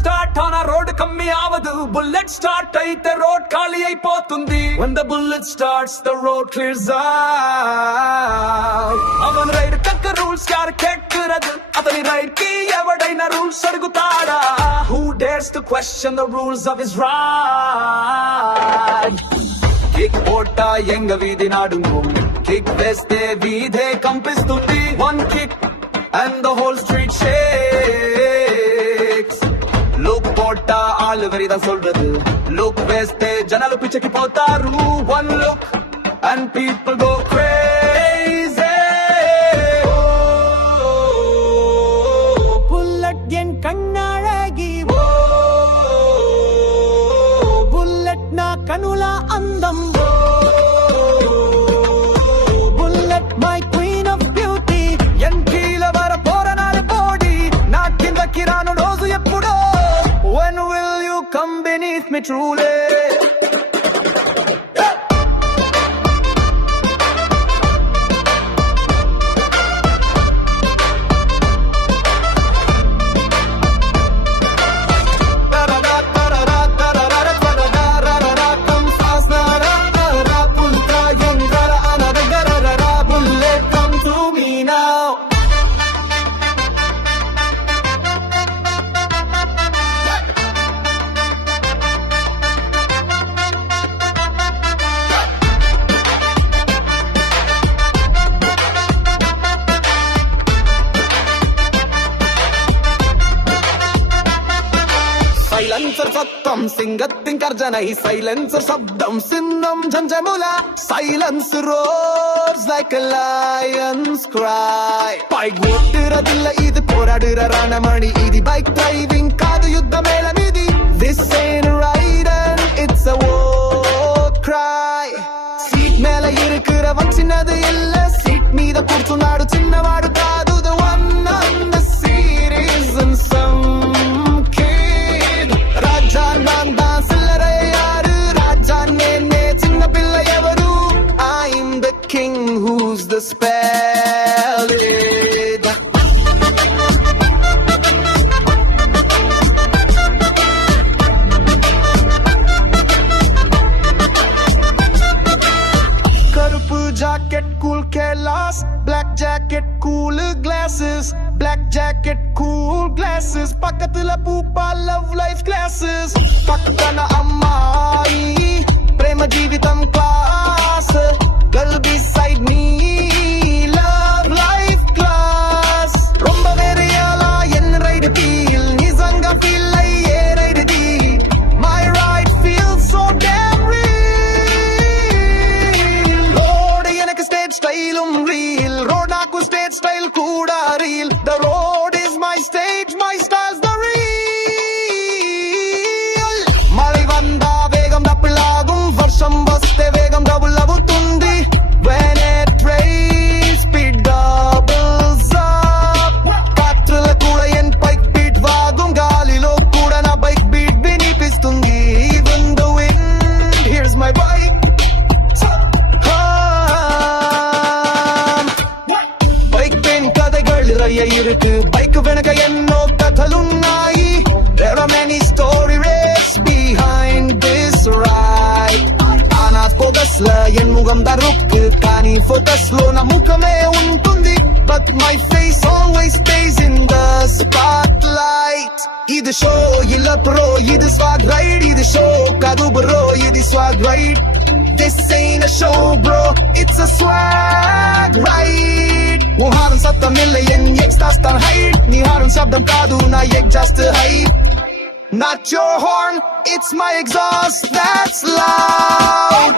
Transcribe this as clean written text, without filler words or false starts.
start on a road kammi avadu, bullet start aithe road khali aipotundi. When the bullet starts the road clears out. Avan ride kakka rules yaar kettiradu, adani ride ki evadaina rules adugutada. Who dares to question the rules of his ride? Kick pota yenga veedi nadungum, kick veste veedhe kampistundi. One kick and the whole street shakes. Look pota all verida solradu, look veste janalu pichaki potaru. One look and people go crazy. Bullet yen kannalagi, bullet na kanula andam, bullet my queen of beauty. En keela vara poranaale podi, na kinda kiranu roju eppudo. When will you come beneath me truly? Silencer sattam singattin karjanai, silencer sabdam sinnam janjamula. Silence roars like a lion's cry. Bike oottiradilla idu poradira ranamani, idi bike driving kaadu yuddha mela midi. This ain't right and it's a war cry. Seat mela irukura vachinadu illa, seat meeda kurtunadu chinnavadu kaadu. The one on the seat isn't some kid. Raja nanda sillare yaru, raja nene chinna pilla evaru. I'm the king who's the spelled. Karupu jacket cool kelas, black jacket cool glasses, black jacket cool glasses. Pakkathula poopa love life glasses. Pakkana ammai prema jeevitam class, girl beside me love life class. Romba veriyala en ride feel, nizanga feel like a ride di. My ride feels so damn real. Road enakku stage style real, road naku stage style kuda real. The road is my stage, my style's the real. Mali vanda vegam dappilagum, varsham vaste vegam double avutundi. When it rains speed doubles up, katrula kuda en bike beat vagum, galilo kuda na bike beat vinipistundi. Even the wind hears my bike. Bike pen கதைகள் நிறைய இருக்கு, bike வெனக்க என்னோ கதலுன்னாயி. There are many stories behind this ride. ஆனா focusல என் முகம் தான் ருக்கு, కానీ focuslo నా ముఖమే ఉంటుంది. But my face always stays in the spotlight. இது show இல்ல pro, இது swag ride. இது show காது bro, இது swag ride. This ain't a show bro, it's a swag ride. உன் ஹாரன் சத்தம் இல்லை, என் exhaust தான் height. நீ ஹாரன் சப்தம் காது, நான் exhaust height. Not your horn, it's my exhaust that's loud.